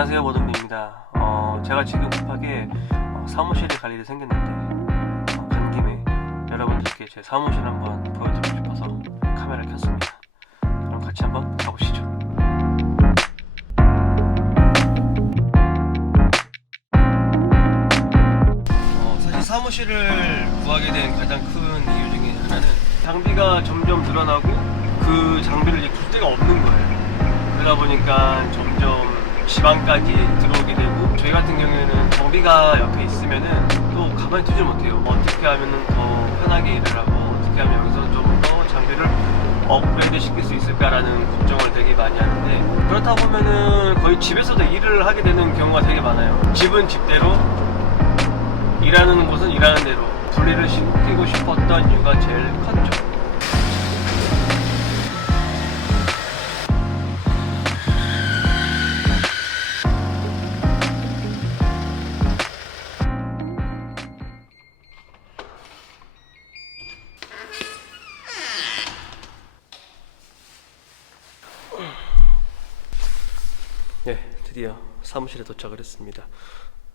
안녕하세요 모든비입니다. 어, 제가 지금 급하게 어, 사무실에 갈 일이 생겼는데 어, 간 김에 여러분들께 제 사무실 한번 보여드리고 싶어서 카메라를 켰습니다. 그럼 같이 한번 가보시죠. 어, 사실 사무실을 구하게 된 가장 큰 이유 중에 하나는 장비가 점점 늘어나고 그 장비를 이제 줄 데가 없는 거예요. 그러다 보니까 점점 지방까지 들어오게 되고 저희 같은 경우에는 정비가 옆에 있으면은 또 가만히 두지 못해요. 어떻게 하면은 더 편하게 일을 하고 어떻게 하면 여기서 좀 더 장비를 업그레이드 시킬 수 있을까라는 걱정을 되게 많이 하는데 그렇다 보면은 거의 집에서도 일을 하게 되는 경우가 되게 많아요. 집은 집대로 일하는 곳은 일하는 대로 분리를 시키고 싶었던 이유가 제일 컸죠. 드디어 사무실에 도착을 했습니다.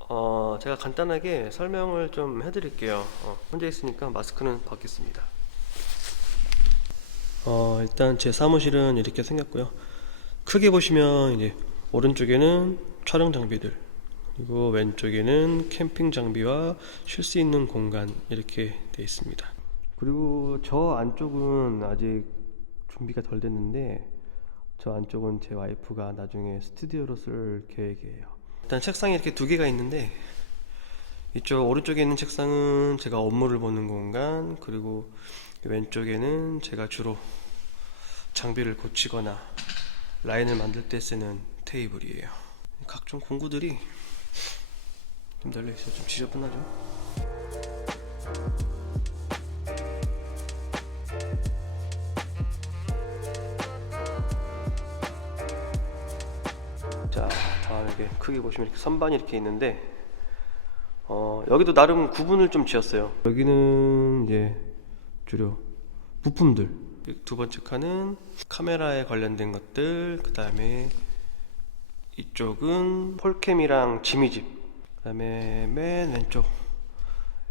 어, 제가 간단하게 설명을 좀 해드릴게요. 어, 혼자 있으니까 마스크는 벗겠습니다. 어, 일단 제 사무실은 이렇게 생겼고요. 크게 보시면 이제 오른쪽에는 촬영 장비들, 그리고 왼쪽에는 캠핑 장비와 쉴 수 있는 공간 이렇게 되어 있습니다. 그리고 저 안쪽은 아직 준비가 덜 됐는데 저 안쪽은 제 와이프가 나중에 스튜디오로 쓸 계획이에요. 일단 책상이 이렇게 두 개가 있는데 이쪽 오른쪽에 있는 책상은 제가 업무를 보는 공간 그리고 왼쪽에는 제가 주로 장비를 고치거나 라인을 만들 때 쓰는 테이블이에요. 각종 공구들이 좀 널려 있어요. 좀 지저분하죠? 이렇게 크게 보시면 이렇게 선반이 이렇게 있는데 어, 여기도 나름 구분을 좀 지었어요. 여기는 이제 주로 부품들. 두 번째 칸은 카메라에 관련된 것들. 그 다음에 이쪽은 폴캠이랑 지미집. 그 다음에 맨 왼쪽.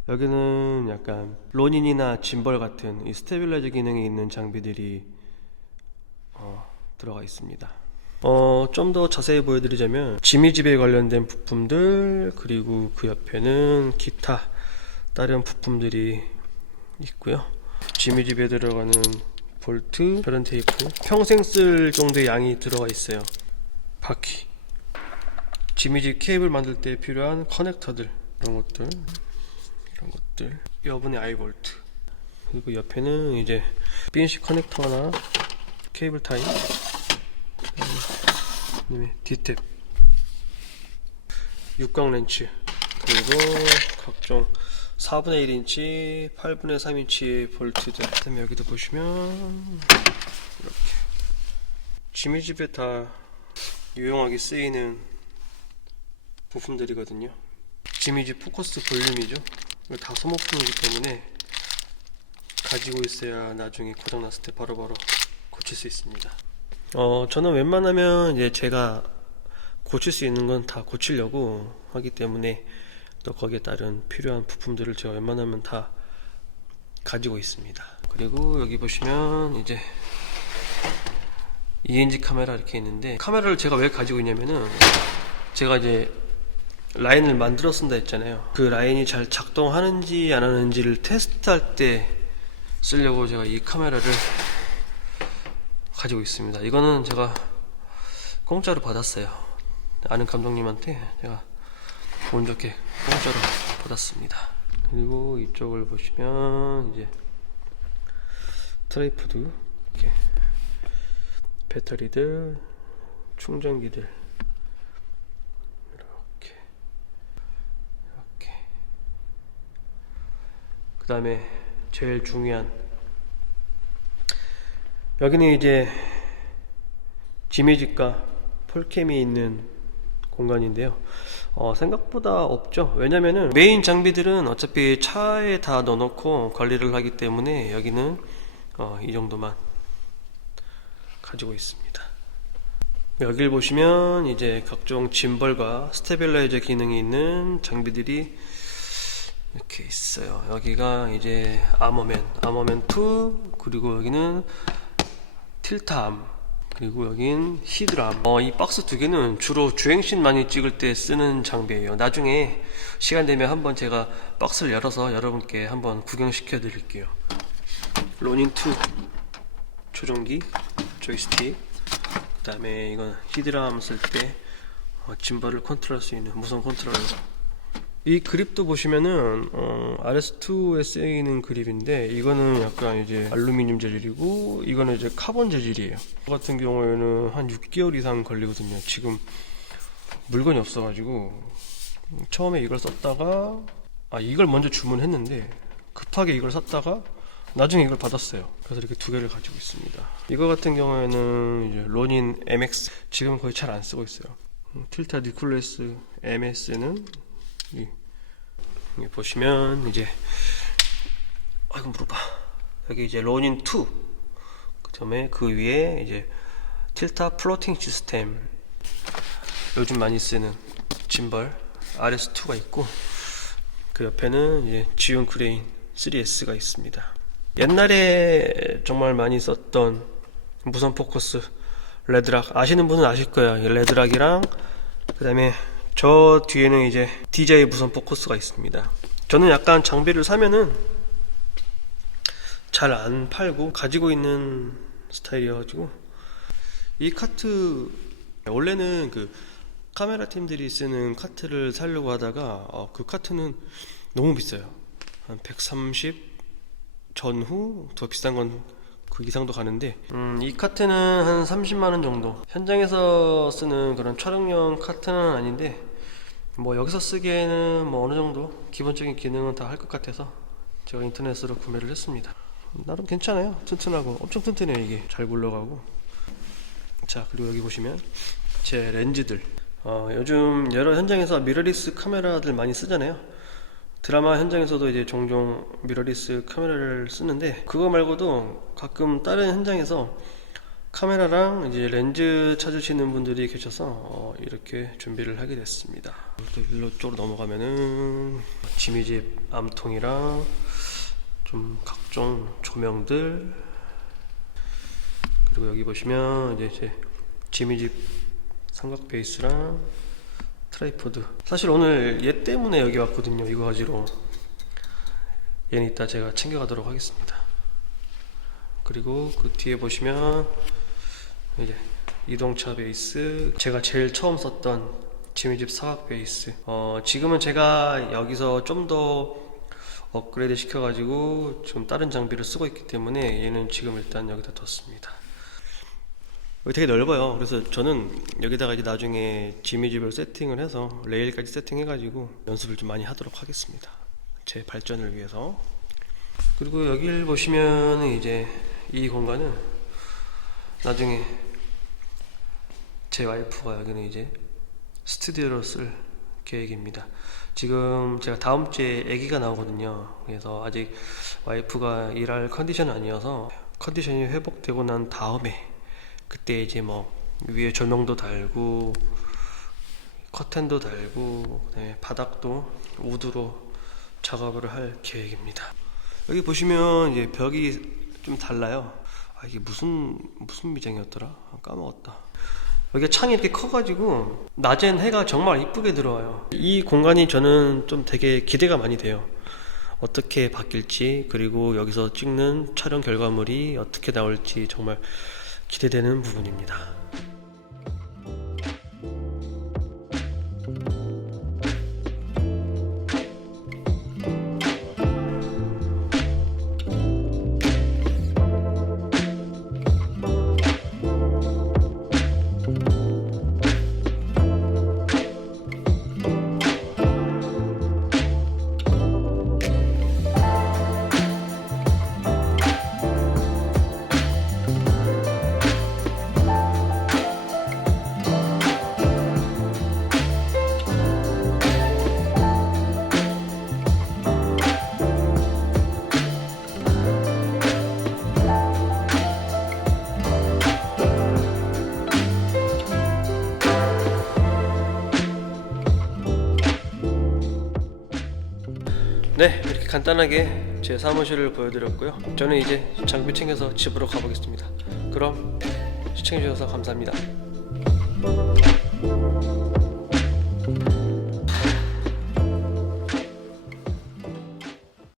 여기는 약간 로닌이나 짐벌 같은 이 스테빌라이저 기능이 있는 장비들이 어, 들어가 있습니다. 어, 좀 더 자세히 보여드리자면 지미집에 관련된 부품들 그리고 그 옆에는 기타 다른 부품들이 있고요. 지미집에 들어가는 볼트, 저런 테이프 평생 쓸 정도의 양이 들어가 있어요. 바퀴 지미집 케이블 만들 때 필요한 커넥터들 이런 것들 이런 것들 여분의 아이볼트 그리고 옆에는 이제 BNC 커넥터나 케이블 타임 그다음에 디탭 육각 렌치. 그리고 각종 4분의 1인치 8분의 3인치의 볼트들. 그다음에 여기도 보시면 이렇게 지미집에 다 유용하게 쓰이는 부품들이거든요. 지미집 포커스 볼륨이죠. 다 소모품이기 때문에 가지고 있어야 나중에 고장났을 때 바로바로 고칠 수 있습니다 어, 저는 웬만하면 이제 제가 고칠 수 있는 건 다 고치려고 하기 때문에 또 거기에 따른 필요한 부품들을 제가 웬만하면 다 가지고 있습니다. 그리고 여기 보시면 이제 2인치 카메라 이렇게 있는데 카메라를 제가 왜 가지고 있냐면은 제가 이제 라인을 만들어 쓴다 했잖아요. 그 라인이 잘 작동하는지 안 하는지를 테스트할 때 쓰려고 제가 이 카메라를 가지고 있습니다. 이거는 제가 공짜로 받았어요. 아는 감독님한테 제가 운 좋게 공짜로 받았습니다. 그리고 이쪽을 보시면 이제 트라이프드 이렇게 배터리들, 충전기들 이렇게 이렇게 그 다음에 제일 중요한 여기는 이제 지미집과 폴캠이 있는 공간인데요. 어, 생각보다 없죠. 왜냐면은 메인 장비들은 어차피 차에 다 넣어놓고 관리를 하기 때문에 여기는 어, 이 정도만 가지고 있습니다. 여길 보시면 이제 각종 짐벌과 스테빌라이저 기능이 있는 장비들이 이렇게 있어요. 여기가 이제 아머맨, 아머맨 2 그리고 여기는 틸탐 그리고 여긴 히드람. 어, 이 박스 두 개는 주로 주행신 많이 찍을 때 쓰는 장비예요. 나중에 시간 되면 한번 제가 박스를 열어서 여러분께 한번 구경시켜 드릴게요. 로닌 2 조종기 조이스틱 그 다음에 이건 히드람 쓸때 어, 짐벌을 컨트롤 할 수 있는 무선 컨트롤러 이 그립도 보시면은 어, RS2에 쓰이는 그립인데 이거는 약간 이제 알루미늄 재질이고 이거는 이제 카본 재질이에요. 저 같은 경우에는 한 6개월 이상 걸리거든요. 지금 물건이 없어가지고 처음에 이걸 썼다가 아 이걸 먼저 주문했는데 급하게 이걸 샀다가 나중에 이걸 받았어요. 그래서 이렇게 두 개를 가지고 있습니다. 이거 같은 경우에는 이제 로닌 MX 지금 거의 잘 안 쓰고 있어요. 음, 틸타 니쿨레스 MS는 이, 여기 보시면 이제 아이고 무릎아 여기 이제 로닌 2 그다음에 그 위에 이제 틸타 플로팅 시스템 요즘 많이 쓰는 짐벌 RS2가 있고 그 옆에는 이제 지온 크레인 3S가 있습니다. 옛날에 정말 많이 썼던 무선 포커스 레드락 아시는 분은 아실 거예요. 이 레드락이랑 그다음에 저 뒤에는 이제 DJI 무선 포커스가 있습니다. 저는 약간 장비를 사면은 잘 안 팔고 가지고 있는 스타일이어가지고 이 카트 원래는 그 카메라 팀들이 쓰는 카트를 사려고 하다가 어, 그 카트는 너무 비싸요. 한 130 전후 더 비싼 건 그 이상도 가는데 음, 이 카트는 한 30만 원 정도. 현장에서 쓰는 그런 촬영용 카트는 아닌데 뭐 여기서 쓰기에는 뭐 어느 정도 기본적인 기능은 다 할 것 같아서 제가 인터넷으로 구매를 했습니다. 나름 괜찮아요. 튼튼하고 엄청 튼튼해요 이게. 잘 굴러가고. 자 그리고 여기 보시면 제 렌즈들. 어, 요즘 여러 현장에서 미러리스 카메라들 많이 쓰잖아요 드라마 현장에서도 이제 종종 미러리스 카메라를 쓰는데 그거 말고도 가끔 다른 현장에서 카메라랑 이제 렌즈 찾으시는 분들이 계셔서 어, 이렇게 준비를 하게 됐습니다. 또 일로 쪽으로 넘어가면은 지미집 암통이랑 좀 각종 조명들 그리고 여기 보시면 이제 제 지미집 삼각 베이스랑 트라이포드. 사실 오늘 얘 때문에 여기 왔거든요 이거 가지러 얘는 이따 제가 챙겨가도록 하겠습니다. 그리고 그 뒤에 보시면 이제 이동차 베이스. 제가 제일 처음 썼던 지미집 사각 베이스. 어, 지금은 제가 여기서 좀 더 업그레이드 시켜가지고 지금 다른 장비를 쓰고 있기 때문에 얘는 지금 일단 여기다 뒀습니다 여기 되게 넓어요. 그래서 저는 여기다가 이제 나중에 지미집을 세팅을 해서 레일까지 세팅해가지고 연습을 좀 많이 하도록 하겠습니다. 제 발전을 위해서. 그리고 여기를 보시면 이제 이 공간은 나중에 제 와이프가 여기는 이제 스튜디오로 쓸 계획입니다. 지금 제가 다음 주에 아기가 나오거든요. 그래서 아직 와이프가 일할 컨디션은 아니어서 컨디션이 회복되고 난 다음에 그때 이제 뭐 위에 조명도 달고 커튼도 달고 그다음에 바닥도 우드로 작업을 할 계획입니다. 여기 보시면 이제 벽이 좀 달라요. 아 이게 무슨 무슨 미장이었더라? 아, 까먹었다. 여기 창이 이렇게 커가지고 낮엔 해가 정말 이쁘게 들어와요. 이 공간이 저는 좀 되게 기대가 많이 돼요. 어떻게 바뀔지 그리고 여기서 찍는 촬영 결과물이 어떻게 나올지 정말 기대되는 부분입니다. 네 이렇게 간단하게 제 사무실을 보여드렸고요. 저는 이제 장비 챙겨서 집으로 가보겠습니다. 그럼 시청해주셔서 감사합니다.